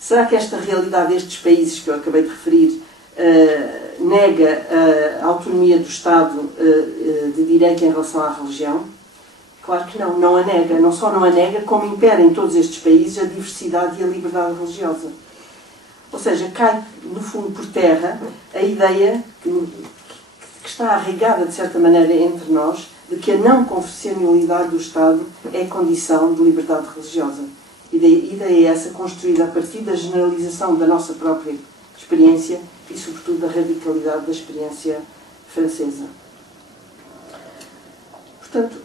Será que esta realidade destes países que eu acabei de referir nega a autonomia do Estado de direito em relação à religião? Claro que não, não a nega. Não só não a nega, como impera em todos estes países a diversidade e a liberdade religiosa. Ou seja, cai, no fundo, por terra a ideia que está arraigada, de certa maneira, entre nós, de que a não confessionalidade do Estado é condição de liberdade religiosa. Ideia essa construída a partir da generalização da nossa própria experiência e, sobretudo, da radicalidade da experiência francesa. Portanto,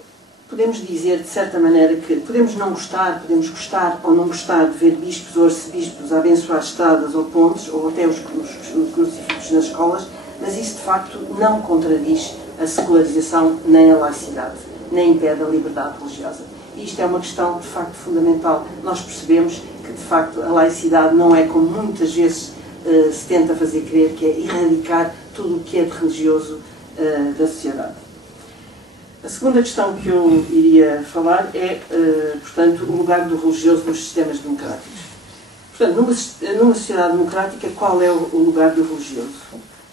podemos dizer, de certa maneira, que podemos não gostar, podemos gostar ou não gostar de ver bispos ou arcebispos a abençoar estradas ou pontes, ou até os crucifixos nas escolas, mas isso, de facto, não contradiz a secularização nem a laicidade, nem impede a liberdade religiosa. E isto é uma questão, de facto, fundamental. Nós percebemos que, de facto, a laicidade não é como muitas vezes se tenta fazer crer, que é erradicar tudo o que é de religioso da sociedade. A segunda questão que eu iria falar é, portanto, o lugar do religioso nos sistemas democráticos. Portanto, numa sociedade democrática, qual é o lugar do religioso?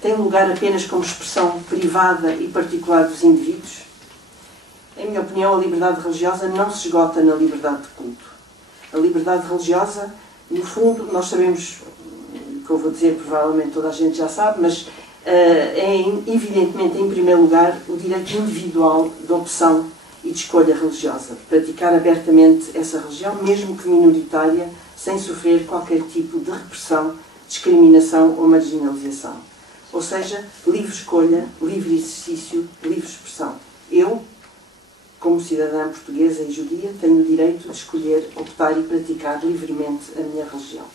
Tem lugar apenas como expressão privada e particular dos indivíduos? Em minha opinião, a liberdade religiosa não se esgota na liberdade de culto. A liberdade religiosa, no fundo, nós sabemos, o que eu vou dizer provavelmente toda a gente já sabe, mas é evidentemente, em primeiro lugar, o direito individual de opção e de escolha religiosa. Praticar abertamente essa religião, mesmo que minoritária, sem sofrer qualquer tipo de repressão, discriminação ou marginalização. Ou seja, livre escolha, livre exercício, livre expressão. Eu, como cidadã portuguesa e judia, tenho o direito de escolher, optar e praticar livremente a minha religião.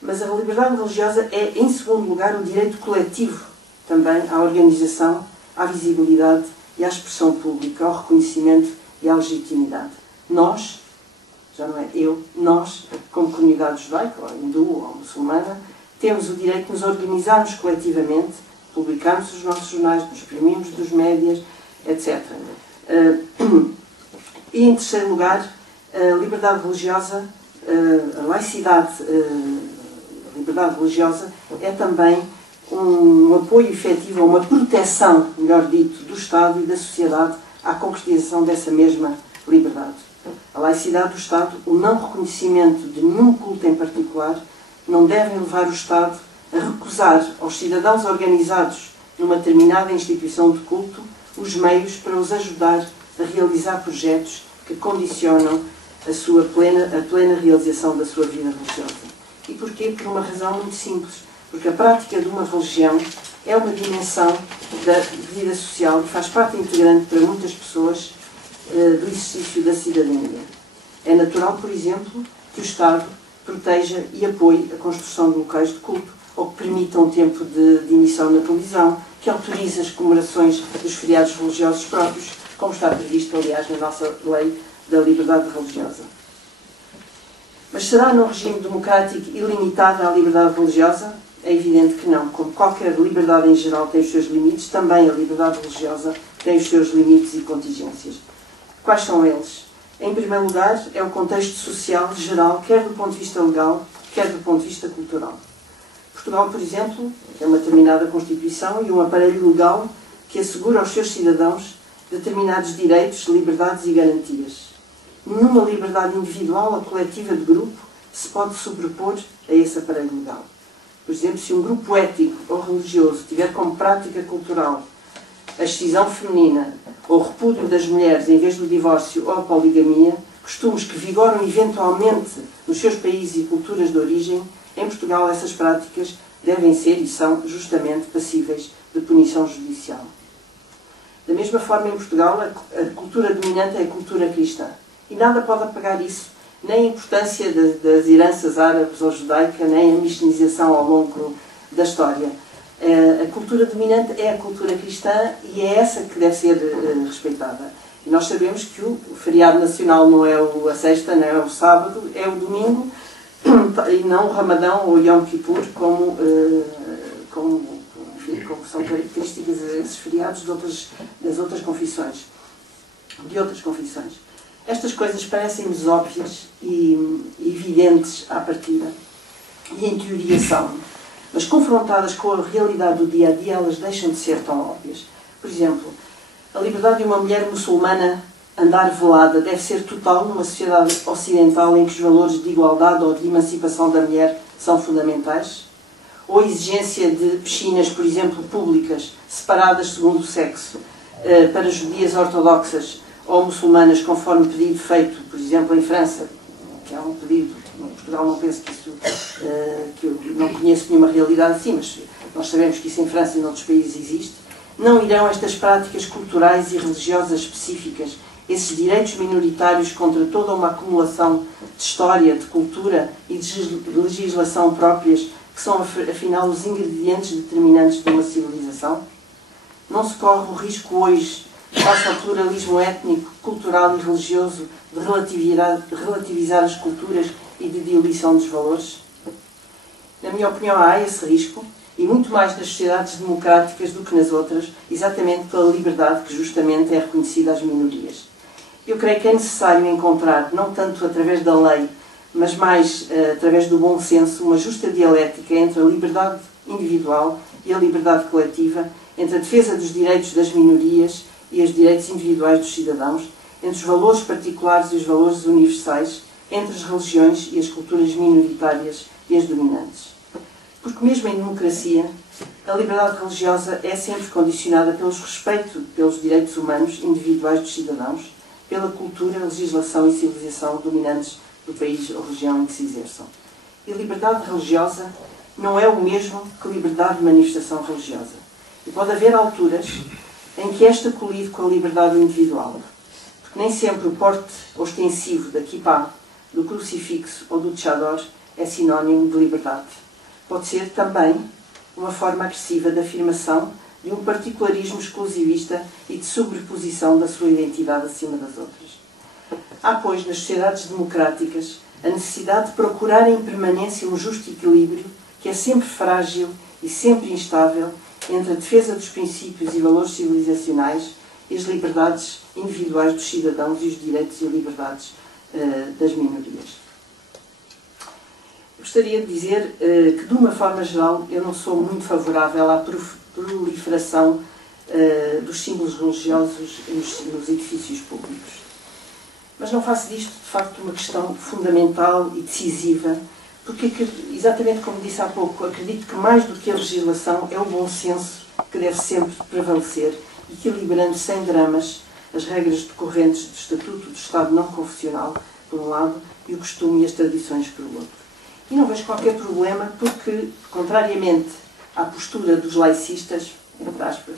Mas a liberdade religiosa é, em segundo lugar, o direito coletivo também à organização, à visibilidade e à expressão pública, ao reconhecimento e à legitimidade. Nós, já não é eu, nós, como comunidade judaica, ou hindu, ou muçulmana, temos o direito de nos organizarmos coletivamente, publicarmos os nossos jornais, nos exprimirmos dos médias, etc. E, em terceiro lugar, a liberdade religiosa, a laicidade, a liberdade religiosa é também um apoio efetivo, uma proteção, melhor dito, do Estado e da sociedade à concretização dessa mesma liberdade. A laicidade do Estado, o não reconhecimento de nenhum culto em particular, não devem levar o Estado a recusar aos cidadãos organizados numa determinada instituição de culto os meios para os ajudar a realizar projetos que condicionam a plena realização da sua vida religiosa. E porquê? Por uma razão muito simples. Porque a prática de uma religião é uma dimensão da vida social e faz parte integrante para muitas pessoas do exercício da cidadania. É natural, por exemplo, que o Estado proteja e apoie a construção de locais de culto, ou que permita um tempo de emissão na televisão, que autorize as comemorações dos feriados religiosos próprios, como está previsto, aliás, na nossa lei da liberdade religiosa. Mas será num regime democrático ilimitada a liberdade religiosa? É evidente que não. Como qualquer liberdade em geral tem os seus limites, também a liberdade religiosa tem os seus limites e contingências. Quais são eles? Em primeiro lugar, é o contexto social geral, quer do ponto de vista legal, quer do ponto de vista cultural. Portugal, por exemplo, tem uma determinada Constituição e um aparelho legal que assegura aos seus cidadãos determinados direitos, liberdades e garantias. Nenhuma liberdade individual ou coletiva de grupo se pode sobrepor a esse aparelho legal. Por exemplo, se um grupo étnico ou religioso tiver como prática cultural a excisão feminina ou o repúdio das mulheres em vez do divórcio ou a poligamia, costumes que vigoram eventualmente nos seus países e culturas de origem, em Portugal essas práticas devem ser e são justamente passíveis de punição judicial. Da mesma forma, em Portugal, a cultura dominante é a cultura cristã. E nada pode apagar isso, nem a importância das heranças árabes ou judaica, nem a mistinização ao longo da história. A cultura dominante é a cultura cristã e é essa que deve ser respeitada. E nós sabemos que o feriado nacional não é a sexta, não é o sábado, é o domingo, e não o Ramadão ou o Yom Kippur, como são características esses feriados de outras confissões. Estas coisas parecem-nos óbvias e evidentes à partida, e em teoria são, mas confrontadas com a realidade do dia a dia, elas deixam de ser tão óbvias. Por exemplo, a liberdade de uma mulher muçulmana andar velada deve ser total numa sociedade ocidental em que os valores de igualdade ou de emancipação da mulher são fundamentais? Ou a exigência de piscinas, por exemplo, públicas, separadas segundo o sexo, para judias ortodoxas ou muçulmanas, conforme pedido feito, por exemplo, em França, que é um pedido, em Portugal não penso que isso, que eu não conheço nenhuma realidade assim, mas nós sabemos que isso em França e em outros países existe, não irão estas práticas culturais e religiosas específicas, esses direitos minoritários contra toda uma acumulação de história, de cultura e de legislação próprias, que são, afinal, os ingredientes determinantes de uma civilização? Não se corre o risco hoje, face ao pluralismo étnico, cultural e religioso, de relativizar as culturas e de diluição dos valores? Na minha opinião, há esse risco, e muito mais nas sociedades democráticas do que nas outras, exatamente pela liberdade que justamente é reconhecida às minorias. Eu creio que é necessário encontrar, não tanto através da lei, mas mais através do bom senso, uma justa dialética entre a liberdade individual e a liberdade coletiva, entre a defesa dos direitos das minorias e os direitos individuais dos cidadãos, entre os valores particulares e os valores universais, entre as religiões e as culturas minoritárias e as dominantes. Porque mesmo em democracia, a liberdade religiosa é sempre condicionada pelo respeito pelos direitos humanos individuais dos cidadãos, pela cultura, legislação e civilização dominantes do país ou região em que se exerçam. E liberdade religiosa não é o mesmo que liberdade de manifestação religiosa. E pode haver alturas em que esta colide com a liberdade individual, porque nem sempre o porte ostensivo da kippah, do crucifixo ou do tchador é sinónimo de liberdade. Pode ser também uma forma agressiva de afirmação de um particularismo exclusivista e de sobreposição da sua identidade acima das outras. Há, pois, nas sociedades democráticas, a necessidade de procurar em permanência um justo equilíbrio que é sempre frágil e sempre instável entre a defesa dos princípios e valores civilizacionais e as liberdades individuais dos cidadãos e os direitos e liberdades das minorias. Gostaria de dizer que, de uma forma geral, eu não sou muito favorável à proliferação dos símbolos religiosos nos edifícios públicos. Mas não faço disto, de facto, uma questão fundamental e decisiva, porque, exatamente como disse há pouco, acredito que mais do que a legislação é o bom senso que deve sempre prevalecer, equilibrando sem dramas as regras decorrentes do Estatuto do Estado não confessional, por um lado, e o costume e as tradições, por outro. E não vejo qualquer problema porque, contrariamente à postura dos laicistas, entre aspas,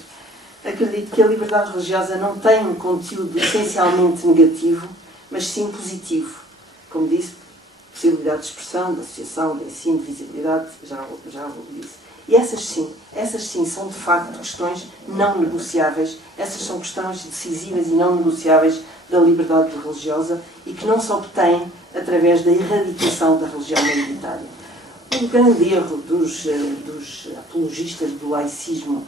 acredito que a liberdade religiosa não tem um conteúdo essencialmente negativo, mas sim positivo. Como disse, possibilidade de expressão, de associação, de ensino, de visibilidade, já disse. E essas sim são de facto questões não negociáveis, essas são questões decisivas e não negociáveis da liberdade religiosa e que não se obtêm através da erradicação da religião maioritária. O grande erro dos apologistas do laicismo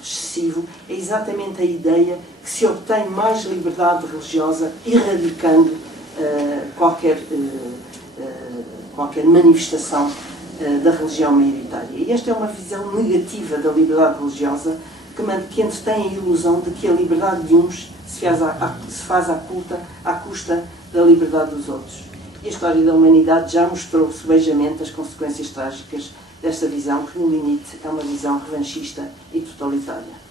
excessivo é exatamente a ideia que se obtém mais liberdade religiosa erradicando qualquer manifestação da religião maioritária. E esta é uma visão negativa da liberdade religiosa que entretém a ilusão de que a liberdade de uns se faz à custa da liberdade dos outros. E a história da humanidade já mostrou subejamente as consequências trágicas desta visão, que no limite é uma visão revanchista e totalitária.